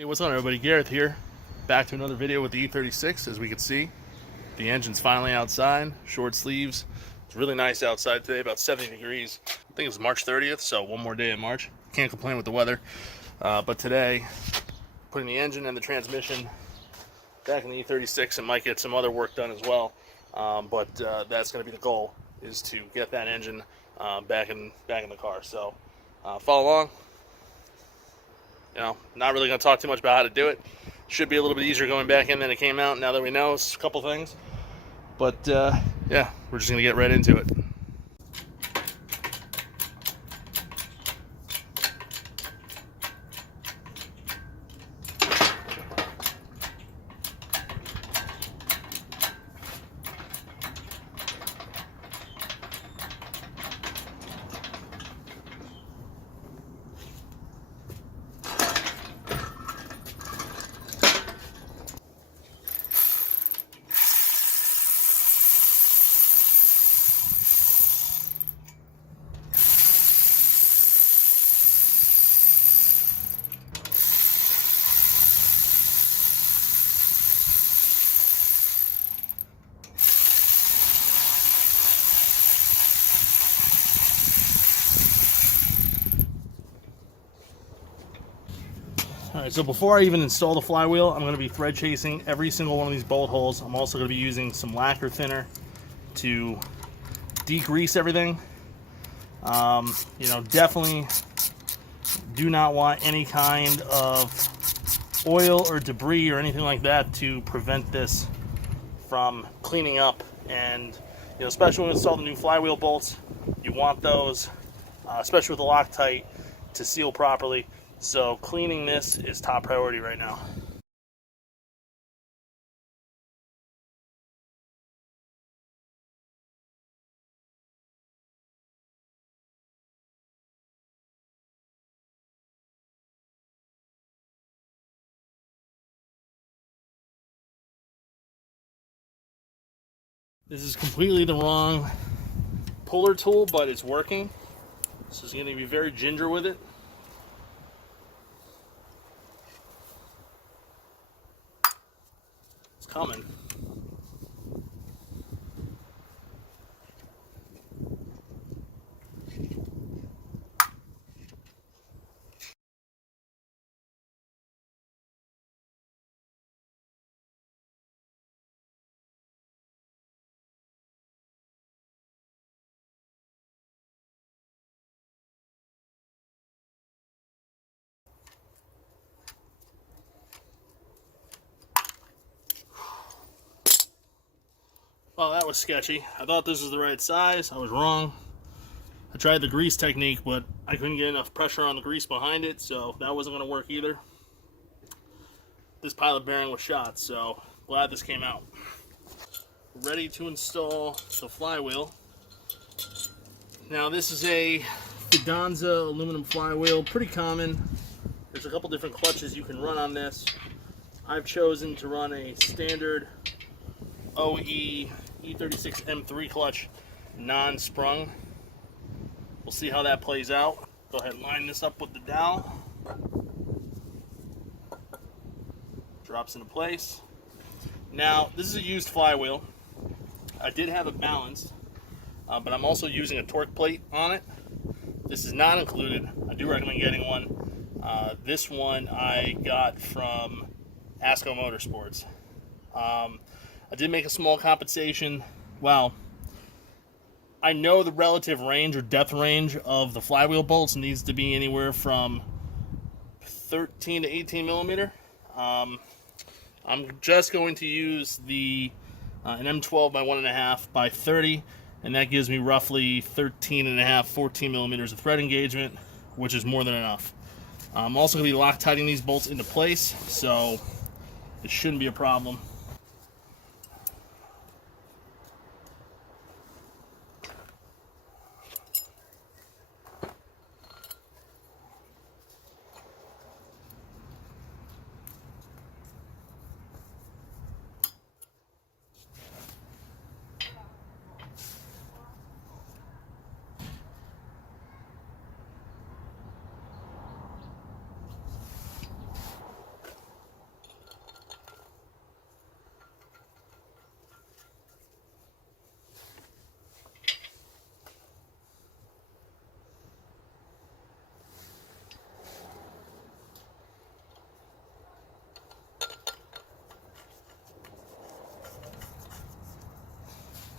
Hey, what's on everybody? Gareth here. Back to another video with the E36. As we can see, the engine's finally outside. Short sleeves. It's really nice outside today, about 70 degrees. I think it's March 30th, so one more day in March. Can't complain with the weather. But today, putting the engine and the transmission back in the E36 and might get some other work done as well. But that's going to be the goal, is to get that engine back in the car. So follow along. You know, not really going to talk too much about how to do it. Should be a little bit easier going back in than it came out, now that we know a couple things. But, yeah, we're just going to get right into it. Alright, so before I even install the flywheel, I'm going to be thread chasing every single one of these bolt holes. I'm also going to be using some lacquer thinner to degrease everything. You know, definitely do not want any kind of oil or debris or anything like that to prevent this from cleaning up. And, you know, especially when we install the new flywheel bolts, you want those, especially with the Loctite, to seal properly. So cleaning this is top priority right now. This is completely the wrong puller tool, but it's working. So it's going to be very ginger with it. It's coming. Well, that was sketchy. I thought this was the right size. I was wrong. I tried the grease technique, but I couldn't get enough pressure on the grease behind it, so that wasn't going to work either. This pilot bearing was shot, so glad this came out. Ready to install the flywheel. Now, this is a Fidanza aluminum flywheel, pretty common. There's a couple different clutches you can run on this. I've chosen to run a standard OE E36 M3 clutch, non-sprung. We'll see how that plays out. Go ahead and line this up with the dowel. Drops into place. Now, this is a used flywheel. I did have it balanced, but I'm also using a torque plate on it. This is not included. I do recommend getting one. This one I got from Asco Motorsports. I did make a small compensation. Well, I know the relative range or depth range of the flywheel bolts needs to be anywhere from 13 to 18 millimeter. I'm just going to use an M12 by 1.5 by 30, and that gives me roughly 13.5, 14 millimeters of thread engagement, which is more than enough. I'm also going to be Loctiting these bolts into place, so it shouldn't be a problem.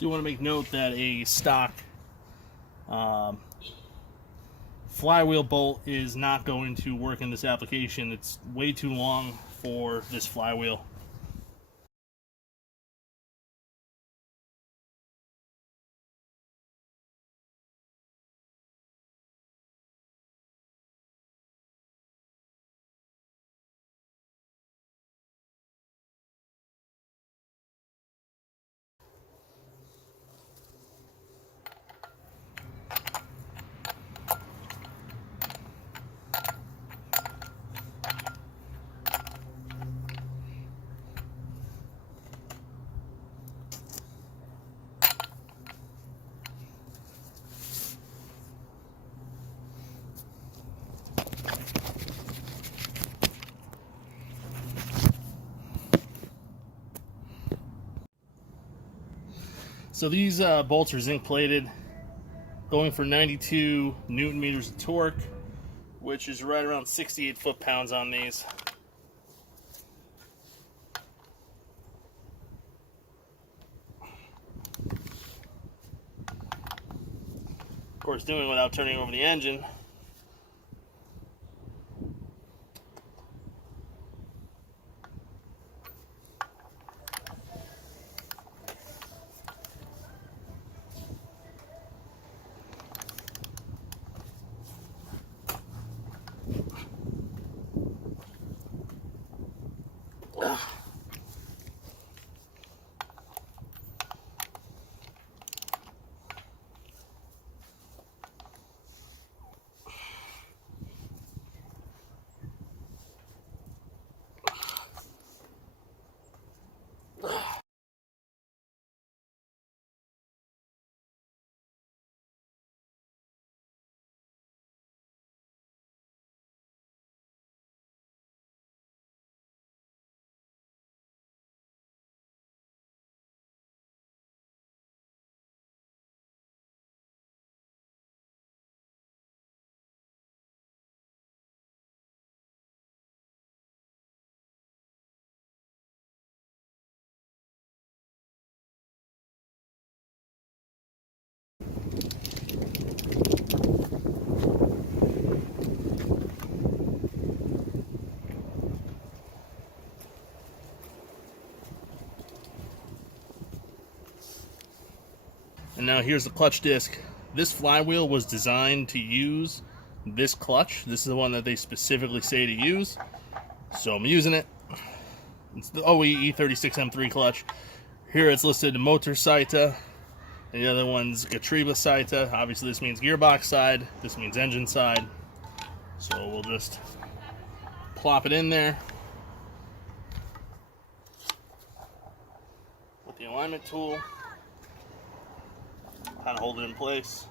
Do want to make note that a stock flywheel bolt is not going to work in this application. It's way too long for this flywheel. So these bolts are zinc plated, going for 92 Newton meters of torque, which is right around 68 foot-pounds on these. Of course, doing it without turning over the engine. And now here's the clutch disc. This flywheel was designed to use this clutch. This is the one that they specifically say to use. So I'm using it. It's the OE E36 M3 clutch. Here it's listed motor Saita, and the other one's Gatriba Saita. Obviously this means gearbox side, this means engine side. So we'll just plop it in there with the alignment tool. Kind of hold it in place.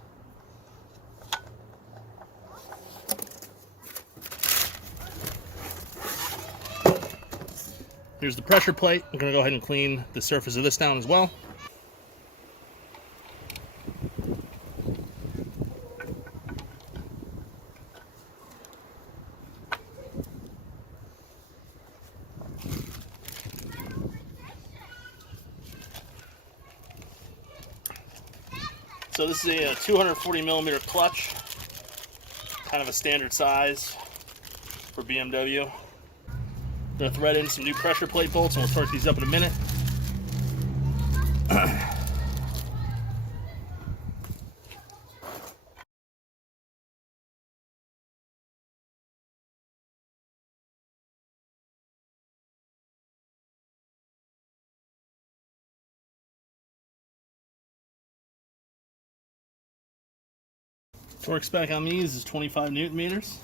Here's the pressure plate. I'm going to go ahead and clean the surface of this down as well. So this is a 240 millimeter clutch, kind of a standard size for BMW. I'm going to thread in some new pressure plate bolts and we'll torque these up in a minute. Torque spec on these is 25 Newton meters.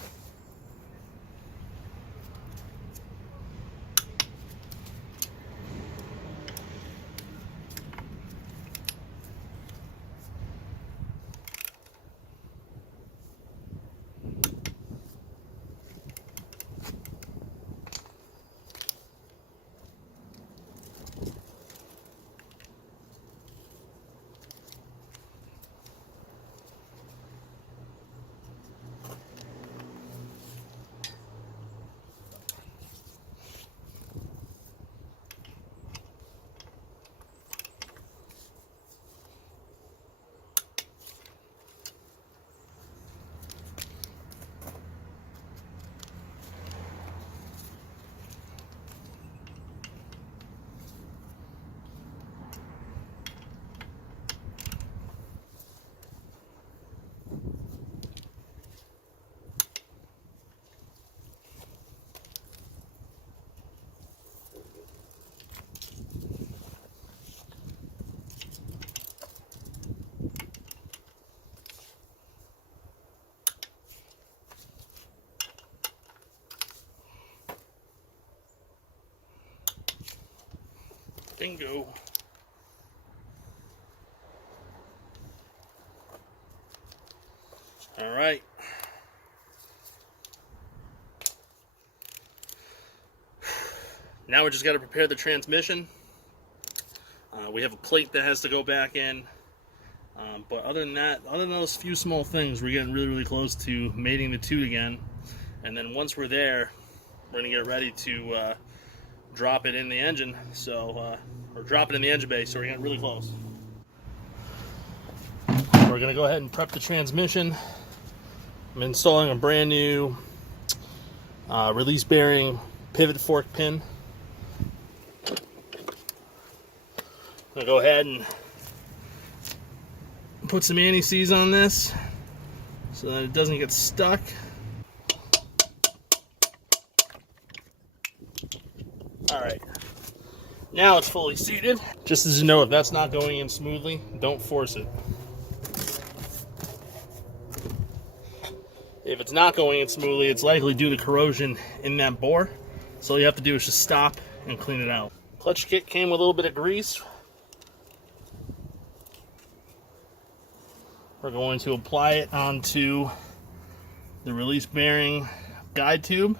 Bingo. All right. Now we just got to prepare the transmission. We have a plate that has to go back in. But other than that, other than those few small things, we're getting really, really close to mating the tube again. And then once we're there, we're going to get ready to drop it in the engine. So, or drop it in the engine bay, so we're getting really close. We're going to go ahead and prep the transmission. I'm installing a brand new release bearing pivot fork pin. I'm going to go ahead and put some anti-seize on this so that it doesn't get stuck. Alright, now it's fully seated. Just as you know, if that's not going in smoothly, don't force it. If it's not going in smoothly, it's likely due to corrosion in that bore. So all you have to do is just stop and clean it out. Clutch kit came with a little bit of grease. We're going to apply it onto the release bearing guide tube.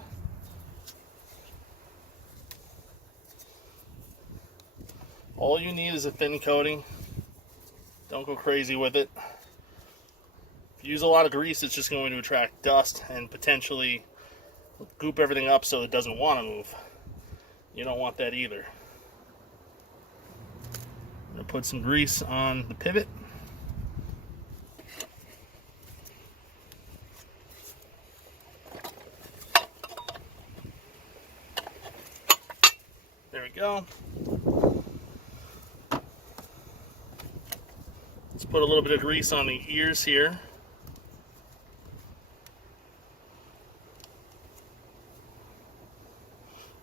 All you need is a thin coating. Don't go crazy with it. If you use a lot of grease, it's just going to attract dust and potentially goop everything up so it doesn't want to move. You don't want that either. I'm going to put some grease on the pivot. There we go. Let's put a little bit of grease on the ears here.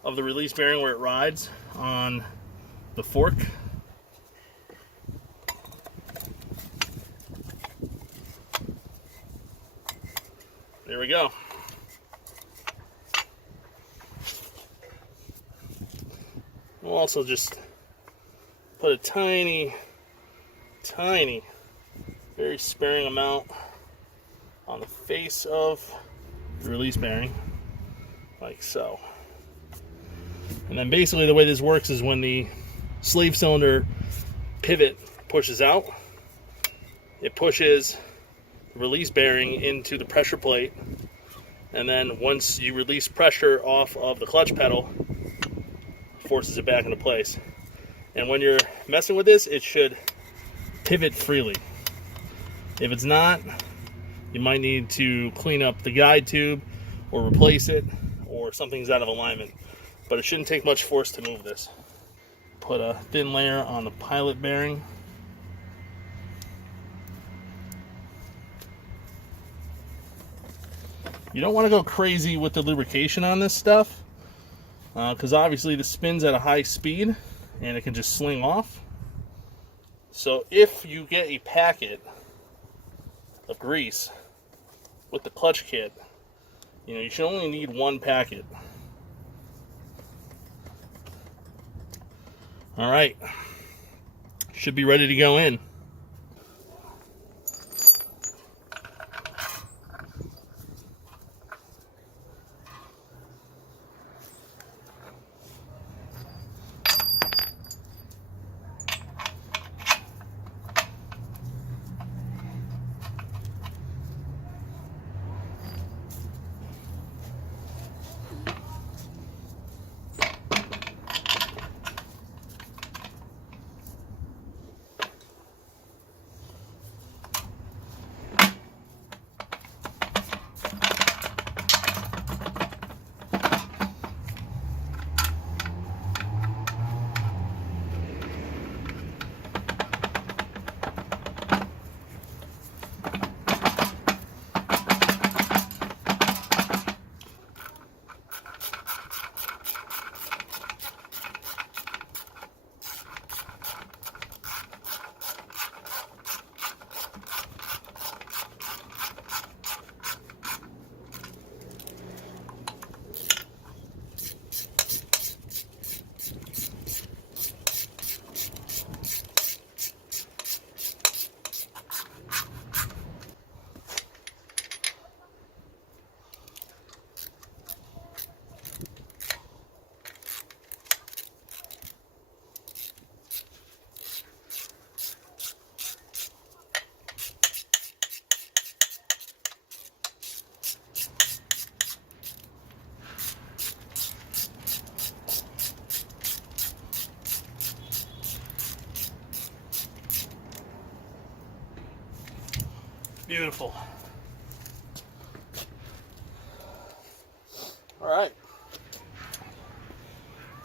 Of the release bearing where it rides on the fork. There we go. We'll also just put a tiny, very sparing amount on the face of the release bearing, like so. And then basically the way this works is when the slave cylinder pivot pushes out, it pushes the release bearing into the pressure plate, and then once you release pressure off of the clutch pedal, forces it back into place. And when you're messing with this, it should pivot freely. If it's not, you might need to clean up the guide tube or replace it, or something's out of alignment. But it shouldn't take much force to move this. Put a thin layer on the pilot bearing. You don't want to go crazy with the lubrication on this stuff, because obviously the spin's at a high speed and it can just sling off. So if you get a packet of grease with the clutch kit, you should only need one packet. All right, should be ready to go in. Beautiful. All right.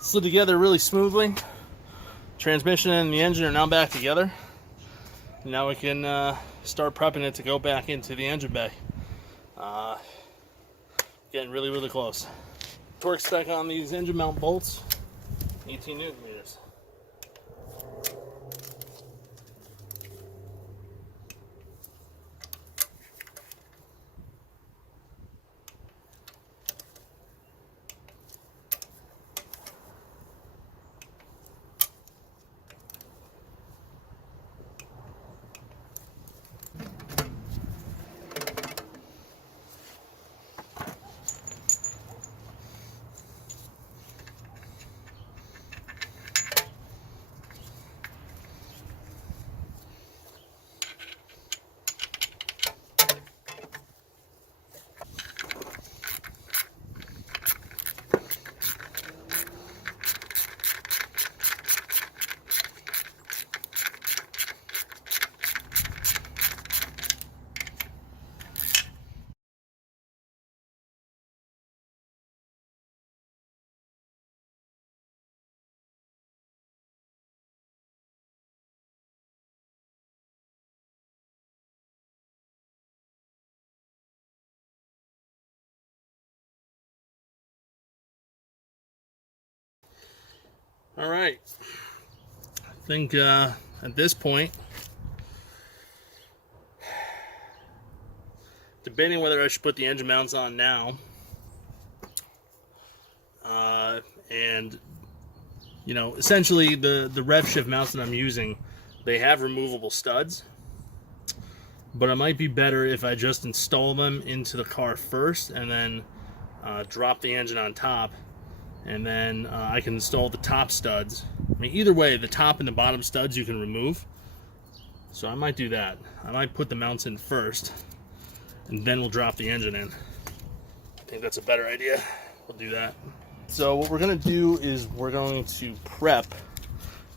Slid together really smoothly. Transmission and the engine are now back together. Now we can start prepping it to go back into the engine bay. Getting really, really close. Torque spec on these engine mount bolts, 18 newton meters. All right. I think at this point, debating whether I should put the engine mounts on now. And, you know, essentially the Revshift mounts that I'm using, they have removable studs. But it might be better if I just install them into the car first and then drop the engine on top. And then I can install the top studs. I mean, either way, the top and the bottom studs you can remove. So I might do that. I might put the mounts in first, and then we'll drop the engine in. I think that's a better idea. We'll do that. So what we're going to do is we're going to prep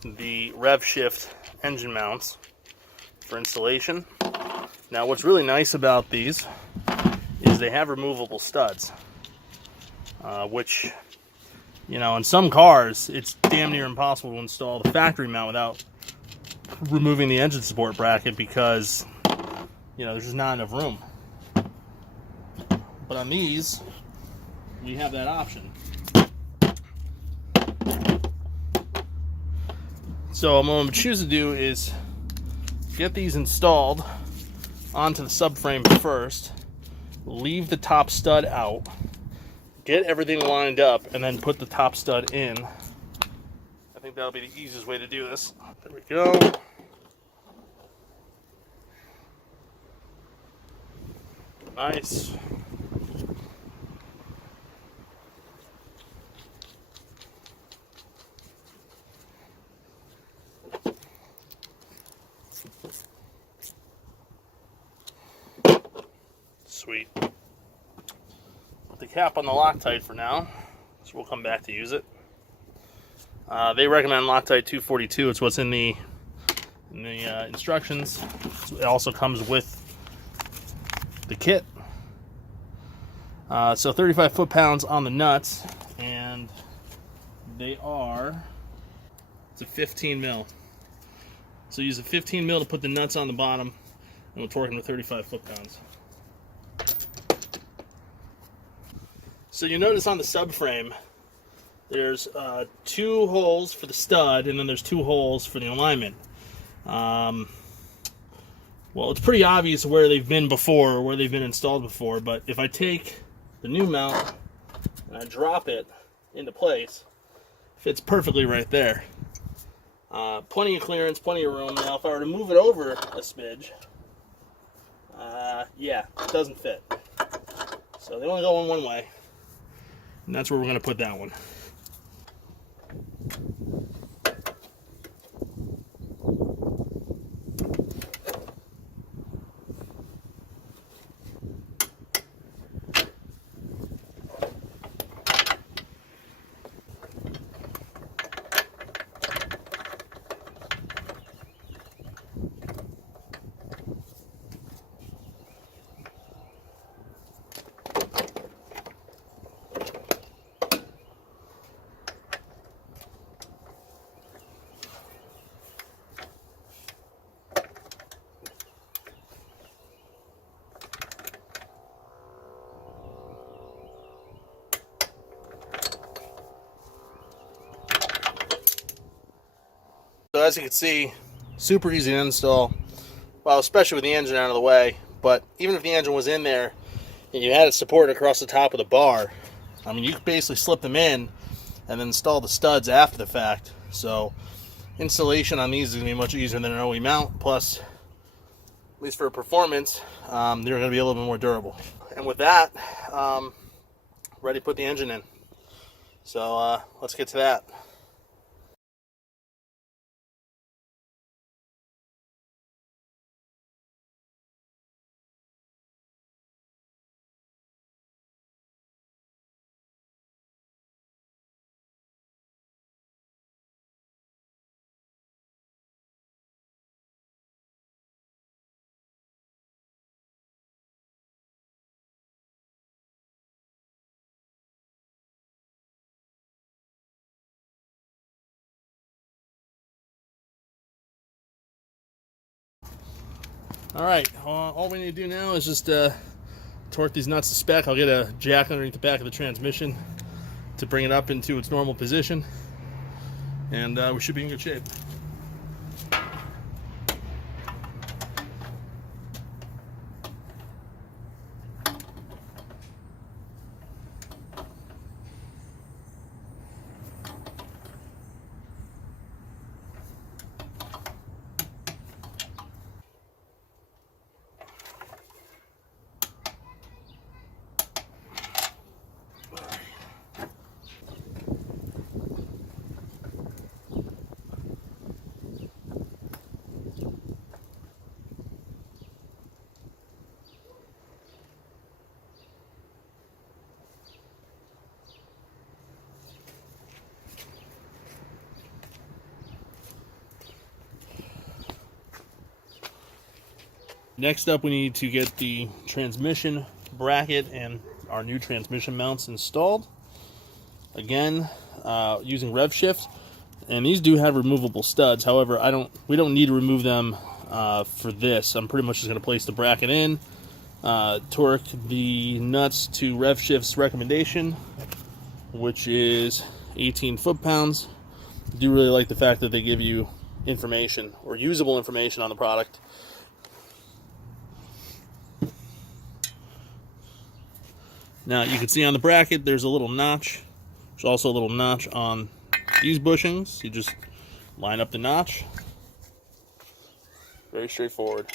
the Revshift engine mounts for installation. Now what's really nice about these is they have removable studs, which, you know, in some cars it's damn near impossible to install the factory mount without removing the engine support bracket because, you know, there's just not enough room. But on these, we have that option. So what I'm going to choose to do is get these installed onto the subframe first, leave the top stud out, get everything lined up, and then put the top stud in. I think that'll be the easiest way to do this. There we go. Nice. Sweet. Put the cap on the Loctite for now, so we'll come back to use it. They recommend Loctite 242. It's what's in the instructions. It also comes with the kit. So 35 foot-pounds on the nuts, and they are, it's a 15 mil. So use a 15 mil to put the nuts on the bottom, and we'll torque them to 35 foot-pounds. So you notice on the subframe, there's 2 holes for the stud, and then there's 2 holes for the alignment. Well, it's pretty obvious where they've been before, or where they've been installed before, but if I take the new mount and I drop it into place, it fits perfectly right there. Plenty of clearance, plenty of room. Now if I were to move it over a smidge, yeah, it doesn't fit. So they only go in one way, and that's where we're going to put that one. So as you can see, super easy to install. Well, especially with the engine out of the way. But even if the engine was in there and you had it supported across the top of the bar, I mean, you could basically slip them in and then install the studs after the fact. So installation on these is going to be much easier than an OE mount. Plus, at least for performance, they're going to be a little bit more durable. And with that, ready to put the engine in. So let's get to that. Alright, all we need to do now is just torque these nuts to spec. I'll get a jack underneath the back of the transmission to bring it up into its normal position, and we should be in good shape. Next up, we need to get the transmission bracket and our new transmission mounts installed. Again, using Revshift, and these do have removable studs. However, we don't need to remove them for this. I'm pretty much just going to place the bracket in, torque the nuts to Revshift's recommendation, which is 18 foot-pounds. I do really like the fact that they give you information or usable information on the product. Now you can see on the bracket there's a little notch. There's also a little notch on these bushings. You just line up the notch. Very straightforward.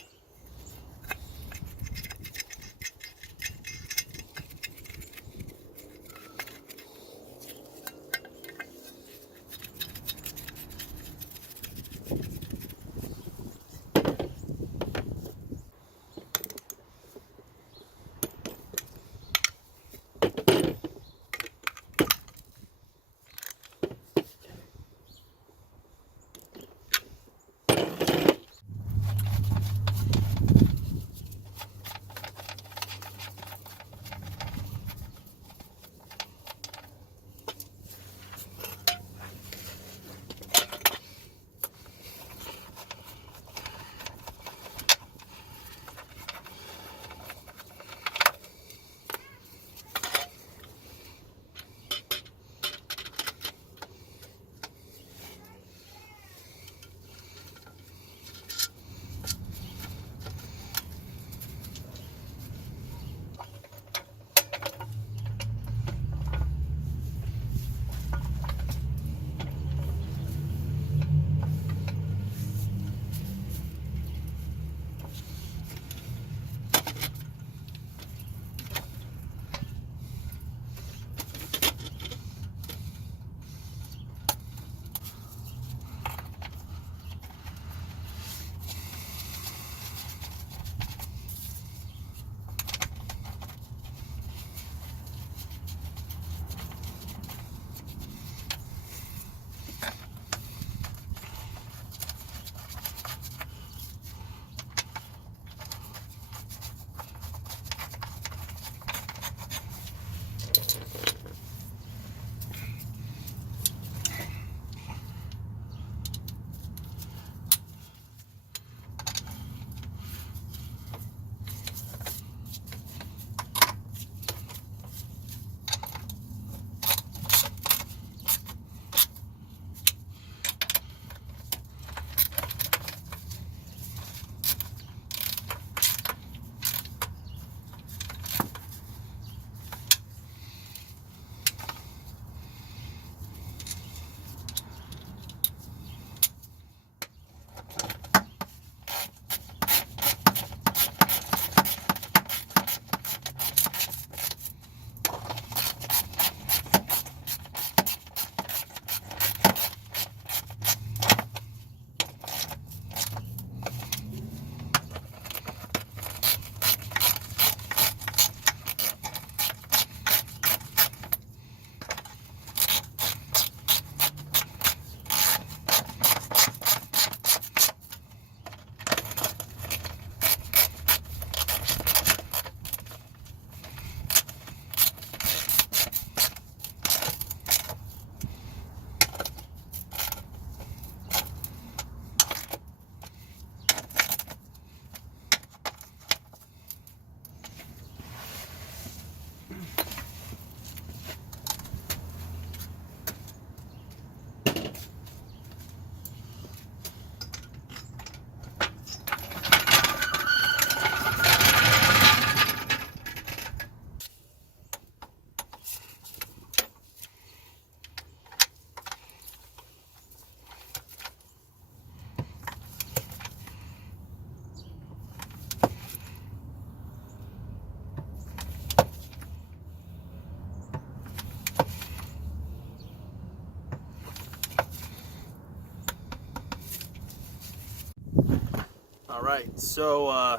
Alright, so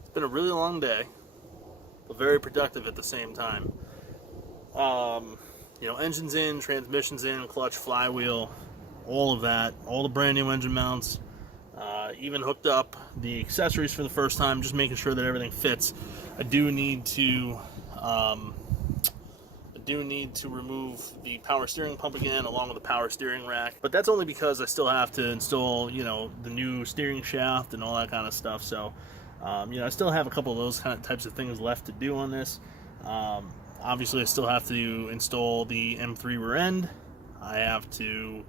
it's been a really long day, but very productive at the same time. You know, engine's in, transmission's in, clutch, flywheel, all of that, all the brand new engine mounts, even hooked up the accessories for the first time, just making sure that everything fits. I do need to remove the power steering pump again, along with the power steering rack. But that's only because I still have to install, you know, the new steering shaft and all that kind of stuff. So, you know, I still have a couple of those kind of types of things left to do on this. Obviously, I still have to install the M3 rear end. I have to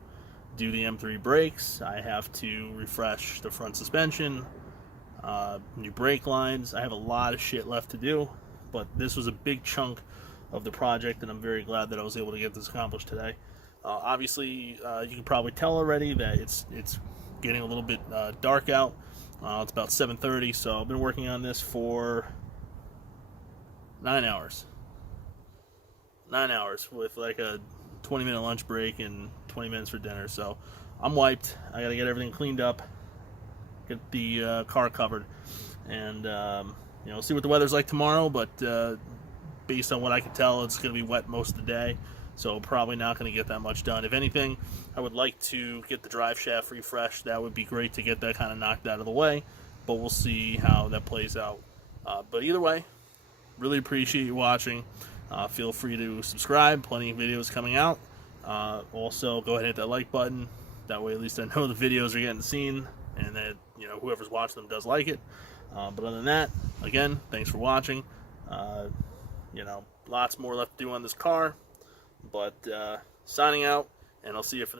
do the M3 brakes. I have to refresh the front suspension, new brake lines. I have a lot of shit left to do, but this was a big chunk of the project, and I'm very glad that I was able to get this accomplished today. Obviously, you can probably tell already that it's getting a little bit dark out. It's about 7:30, so I've been working on this for 9 hours. 9 hours with like a 20-minute lunch break and 20 minutes for dinner. So I'm wiped. I gotta get everything cleaned up, get the car covered, and you know, see what the weather's like tomorrow. But based on what I can tell, it's going to be wet most of the day, so probably not going to get that much done. If anything, I would like to get the drive shaft refreshed. That would be great to get that kind of knocked out of the way, but we'll see how that plays out. But either way, really appreciate you watching. Feel free to subscribe. Plenty of videos coming out. Also, go ahead and hit that like button. That way, at least I know the videos are getting seen, and that, you know, whoever's watching them does like it. But other than that, again, thanks for watching. You know, lots more left to do on this car, but signing out, and I'll see you for the